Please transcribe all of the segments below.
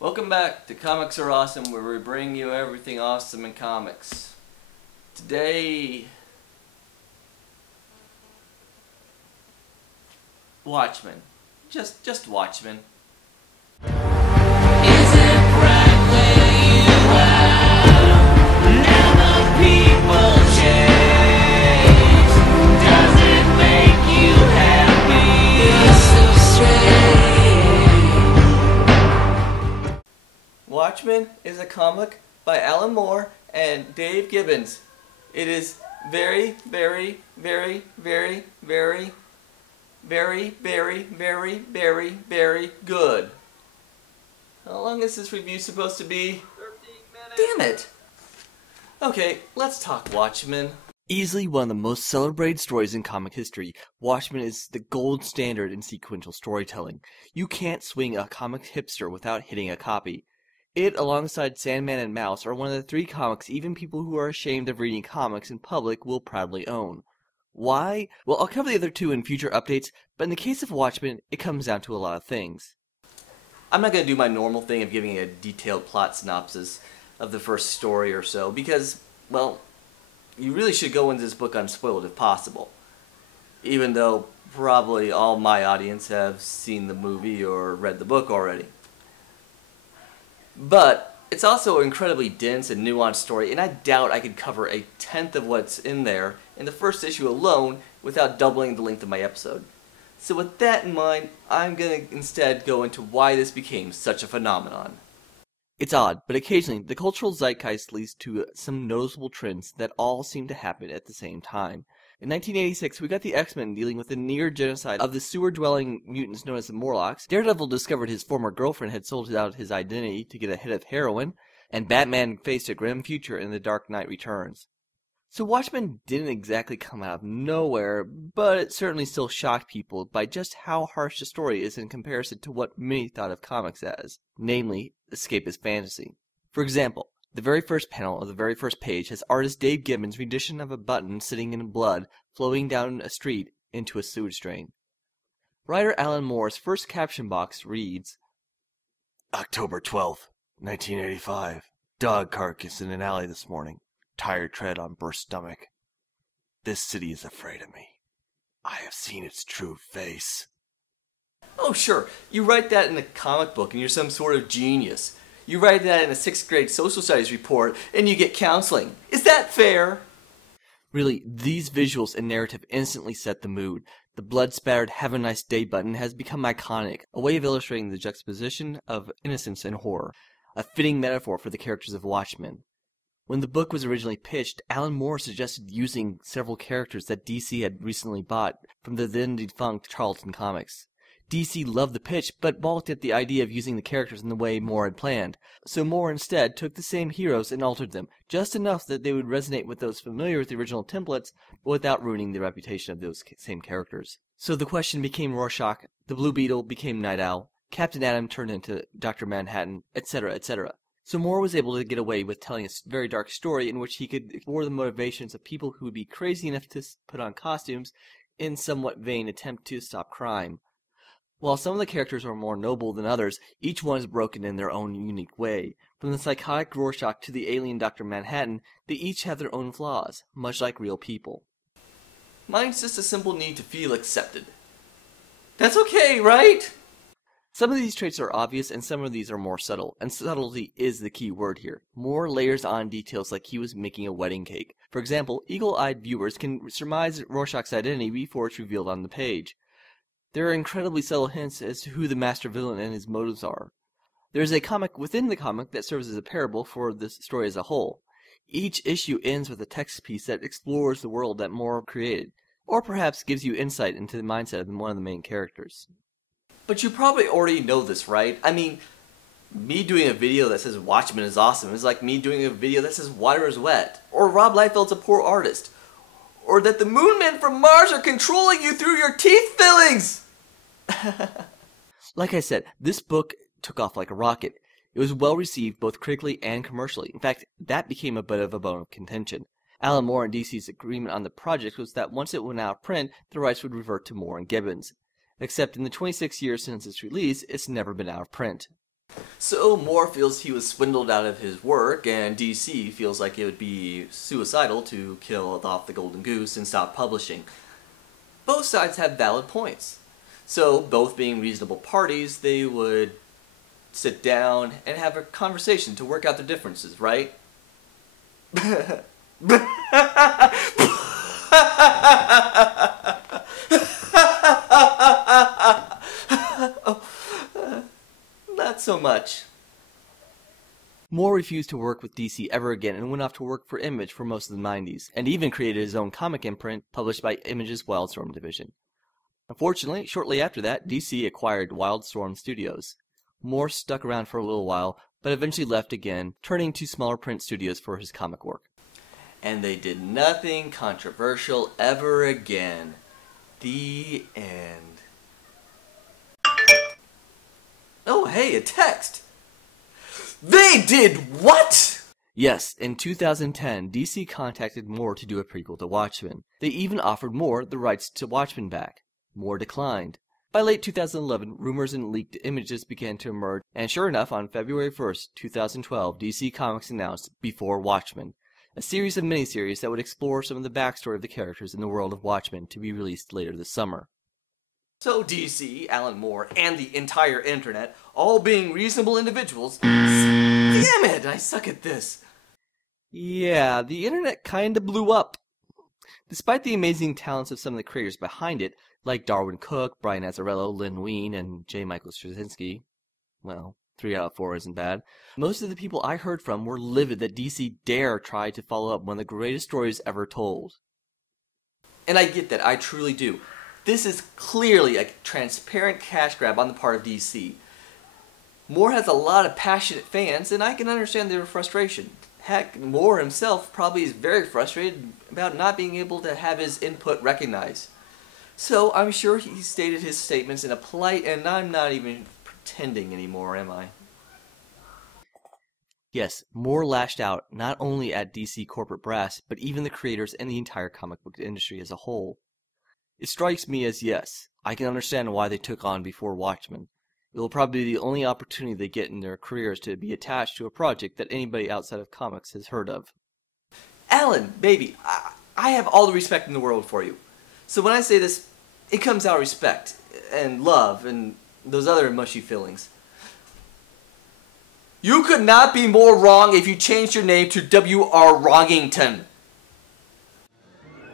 Welcome back to Comics Are Awesome, where we bring you everything awesome in comics. Today, Watchmen. Just Watchmen. Watchmen is a comic by Alan Moore and Dave Gibbons. It is very good. How long is this review supposed to be? 13 minutes. Damn it! Okay, let's talk Watchmen. Easily one of the most celebrated stories in comic history, Watchmen is the gold standard in sequential storytelling. You can't swing a comic hipster without hitting a copy. It, alongside Sandman and Mouse, are one of the three comics even people who are ashamed of reading comics in public will proudly own. Why? Well, I'll cover the other two in future updates, but in the case of Watchmen, it comes down to a lot of things. I'm not going to do my normal thing of giving a detailed plot synopsis of the first story or so, because, well, you really should go into this book unspoiled if possible. Even though probably all my audience have seen the movie or read the book already. But it's also an incredibly dense and nuanced story, and I doubt I could cover a tenth of what's in there in the first issue alone without doubling the length of my episode. So with that in mind, I'm going to instead go into why this became such a phenomenon. It's odd, but occasionally the cultural zeitgeist leads to some noticeable trends that all seem to happen at the same time. In 1986, we got the X-Men dealing with the near genocide of the sewer-dwelling mutants known as the Morlocks. Daredevil discovered his former girlfriend had sold out his identity to get a hit of heroin, and Batman faced a grim future in The Dark Knight Returns. So Watchmen didn't exactly come out of nowhere, but it certainly still shocked people by just how harsh the story is in comparison to what many thought of comics as, namely, escapist fantasy. For example, the very first panel of the very first page has artist Dave Gibbons' rendition of a button sitting in blood flowing down a street into a sewage drain. Writer Alan Moore's first caption box reads, October 12th, 1985. Dog carcass in an alley this morning. Tired tread on burst stomach. This city is afraid of me. I have seen its true face. Oh sure, you write that in a comic book and you're some sort of genius. You write that in a 6th grade social studies report, and you get counseling. Is that fair? Really, these visuals and narrative instantly set the mood. The blood-spattered Have a Nice Day button has become iconic, a way of illustrating the juxtaposition of innocence and horror, a fitting metaphor for the characters of Watchmen. When the book was originally pitched, Alan Moore suggested using several characters that DC had recently bought from the then-defunct Charlton Comics. DC loved the pitch, but balked at the idea of using the characters in the way Moore had planned. So Moore instead took the same heroes and altered them, just enough that they would resonate with those familiar with the original templates, but without ruining the reputation of those same characters. So the Question became Rorschach, the Blue Beetle became Night Owl, Captain Atom turned into Dr. Manhattan, etc., etc. So Moore was able to get away with telling a very dark story in which he could explore the motivations of people who would be crazy enough to put on costumes in somewhat vain attempt to stop crime. While some of the characters are more noble than others, each one is broken in their own unique way. From the psychotic Rorschach to the alien Dr. Manhattan, they each have their own flaws, much like real people. Mine's just a simple need to feel accepted. That's okay, right? Some of these traits are obvious and some of these are more subtle, and subtlety is the key word here. Moore layers on details like he was making a wedding cake. For example, eagle-eyed viewers can surmise Rorschach's identity before it's revealed on the page. There are incredibly subtle hints as to who the master villain and his motives are. There is a comic within the comic that serves as a parable for this story as a whole. Each issue ends with a text piece that explores the world that Moore created, or perhaps gives you insight into the mindset of one of the main characters. But you probably already know this, right? I mean, me doing a video that says Watchmen is awesome is like me doing a video that says water is wet, or Rob Liefeld's a poor artist, or that the moon men from Mars are controlling you through your teeth fillings! Like I said, this book took off like a rocket. It was well received both critically and commercially. In fact, that became a bit of a bone of contention. Alan Moore and DC's agreement on the project was that once it went out of print, the rights would revert to Moore and Gibbons. Except in the 26 years since its release, it's never been out of print. So Moore feels he was swindled out of his work, and DC feels like it would be suicidal to kill off the golden goose and stop publishing. Both sides have valid points. So, both being reasonable parties, they would sit down and have a conversation to work out their differences, right? Not so much. Moore refused to work with DC ever again and went off to work for Image for most of the 90s, and even created his own comic imprint published by Image's Wildstorm division. Unfortunately, shortly after that, DC acquired Wildstorm Studios. Moore stuck around for a little while, but eventually left again, turning to smaller print studios for his comic work. And they did nothing controversial ever again. The end. Oh, hey, a text! They did what?! Yes, in 2010, DC contacted Moore to do a prequel to Watchmen. They even offered Moore the rights to Watchmen back. Moore declined. By late 2011, rumors and leaked images began to emerge, and sure enough, on February 1st, 2012, DC Comics announced Before Watchmen, a series of miniseries that would explore some of the backstory of the characters in the world of Watchmen, to be released later this summer. So DC, Alan Moore, and the entire internet, all being reasonable individuals... Damn it, I suck at this! Yeah, the internet kinda blew up. Despite the amazing talents of some of the creators behind it, like Darwin Cook, Brian Azzarello, Lynn Wein, and J. Michael Straczynski, well, 3 out of 4 isn't bad, most of the people I heard from were livid that DC dare try to follow up one of the greatest stories ever told. And I get that, I truly do. This is clearly a transparent cash grab on the part of DC. Moore has a lot of passionate fans, and I can understand their frustration. Heck, Moore himself probably is very frustrated about not being able to have his input recognized. So I'm sure he stated his statements in a polite, and I'm not even pretending anymore, am I? Yes, Moore lashed out not only at DC corporate brass, but even the creators and the entire comic book industry as a whole. It strikes me as yes, I can understand why they took on Before Watchmen. It will probably be the only opportunity they get in their careers to be attached to a project that anybody outside of comics has heard of. Alan, baby, I have all the respect in the world for you. So when I say this, it comes out of respect, and love, and those other mushy feelings. You could not be more wrong if you changed your name to W.R. Wrongington.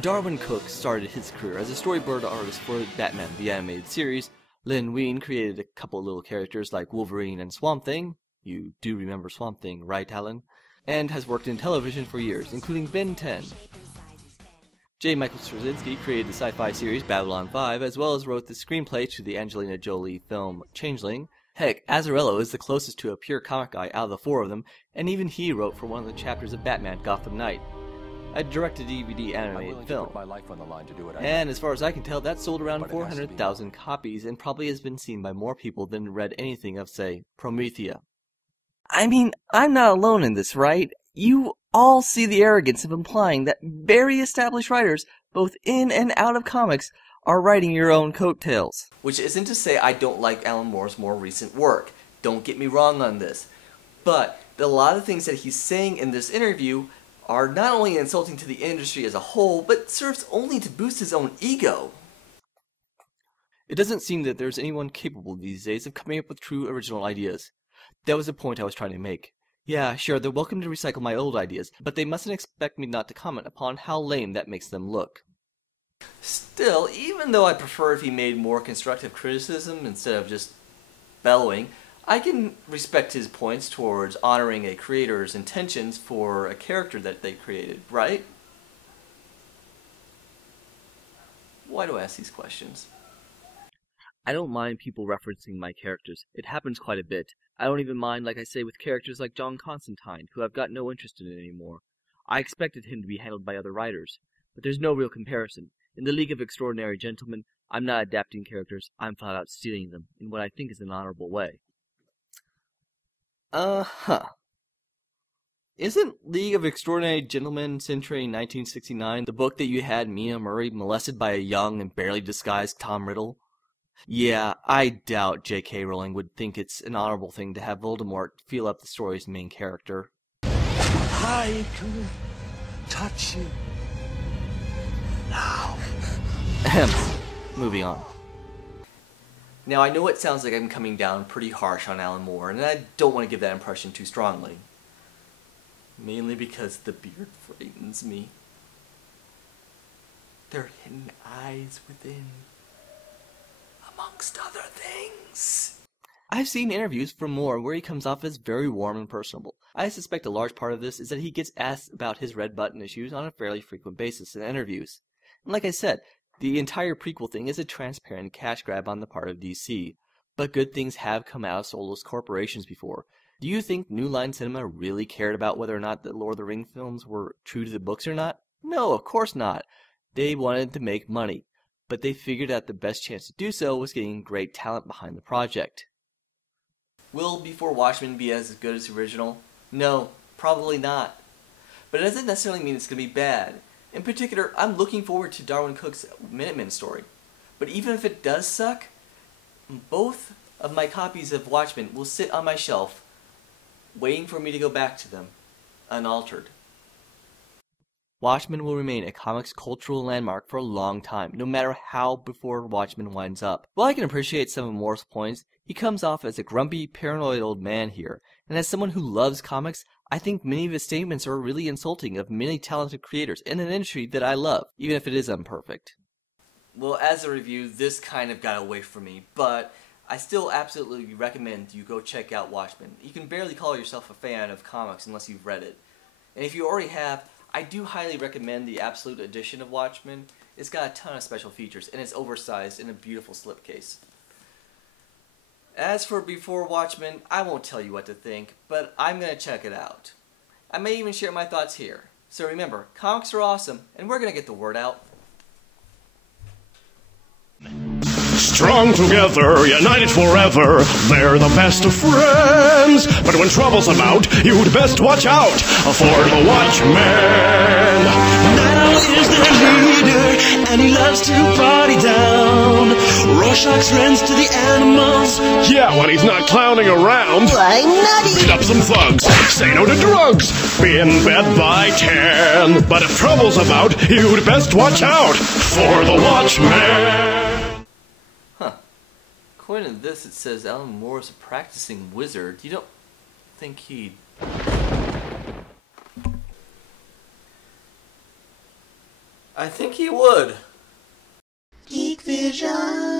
Darwin Cook started his career as a storyboard artist for Batman the Animated Series. Lynn Wein created a couple little characters like Wolverine and Swamp Thing. You do remember Swamp Thing, right, Alan? And has worked in television for years, including Ben 10. J. Michael Straczynski created the sci-fi series Babylon 5, as well as wrote the screenplay to the Angelina Jolie film Changeling. Heck, Azzarello is the closest to a pure comic guy out of the 4 of them, and even he wrote for one of the chapters of Batman Gotham Knight, a direct-to-DVD animated film. And as far as I can tell, that sold around 400,000 copies and probably has been seen by more people than read anything of, say, Promethea. I mean, I'm not alone in this, right? You all see the arrogance of implying that very established writers, both in and out of comics, are writing your own coattails. Which isn't to say I don't like Alan Moore's more recent work. Don't get me wrong on this. But a lot of things that he's saying in this interview are not only insulting to the industry as a whole, but serves only to boost his own ego. It doesn't seem that there's anyone capable these days of coming up with true original ideas. That was the point I was trying to make. Yeah, sure, they're welcome to recycle my old ideas, but they mustn't expect me not to comment upon how lame that makes them look. Still, even though I prefer if he made more constructive criticism instead of just bellowing, I can respect his points towards honoring a creator's intentions for a character that they created, right? Why do I ask these questions? I don't mind people referencing my characters. It happens quite a bit. I don't even mind, like I say, with characters like John Constantine, who I've got no interest in anymore. I expected him to be handled by other writers, but there's no real comparison. In the League of Extraordinary Gentlemen, I'm not adapting characters, I'm flat out stealing them, in what I think is an honorable way. Isn't League of Extraordinary Gentlemen Century 1969 the book that you had Mia Murray molested by a young and barely disguised Tom Riddle? Yeah, I doubt J.K. Rowling would think it's an honorable thing to have Voldemort feel up the story's main character. I can touch you now. Moving on. Now, I know it sounds like I'm coming down pretty harsh on Alan Moore, and I don't want to give that impression too strongly. Mainly because the beard frightens me. There are hidden eyes within, amongst other things. I've seen interviews from Moore where he comes off as very warm and personable. I suspect a large part of this is that he gets asked about his red button issues on a fairly frequent basis in interviews. And like I said, the entire prequel thing is a transparent cash grab on the part of DC. But good things have come out of soulless corporations before. Do you think New Line Cinema really cared about whether or not the Lord of the Rings films were true to the books or not? No, of course not. They wanted to make money, but they figured out the best chance to do so was getting great talent behind the project. Will Before Watchmen be as good as the original? No, probably not. But it doesn't necessarily mean it's going to be bad. In particular, I'm looking forward to Darwin Cook's Minutemen story. But even if it does suck, both of my copies of Watchmen will sit on my shelf, waiting for me to go back to them, unaltered. Watchmen will remain a comics cultural landmark for a long time, no matter how Before Watchmen winds up. While I can appreciate some of Moore's points, he comes off as a grumpy, paranoid old man here, and as someone who loves comics, I think many of his statements are really insulting of many talented creators in an industry that I love, even if it is imperfect. Well, as a review, this kind of got away from me, but I still absolutely recommend you go check out Watchmen. You can barely call yourself a fan of comics unless you've read it. And if you already have, I do highly recommend the Absolute Edition of Watchmen. It's got a ton of special features, and it's oversized in a beautiful slipcase. As for Before Watchmen, I won't tell you what to think, but I'm going to check it out. I may even share my thoughts here. So remember, comics are awesome, and we're going to get the word out. Strong together, united forever, they're the best of friends. But when trouble's about, you'd best watch out for the Watchmen. Now is their leader, and he loves to party down. Rorschach's runs to the animals. Yeah, when he's not clowning around. Why nutty? Beat up some thugs, say no to drugs, be in bed by 10. But if trouble's about, you'd best watch out for the Watchmen. According to this, it says Alan Moore is a practicing wizard. You don't think he'd... I think he would. Geekvision.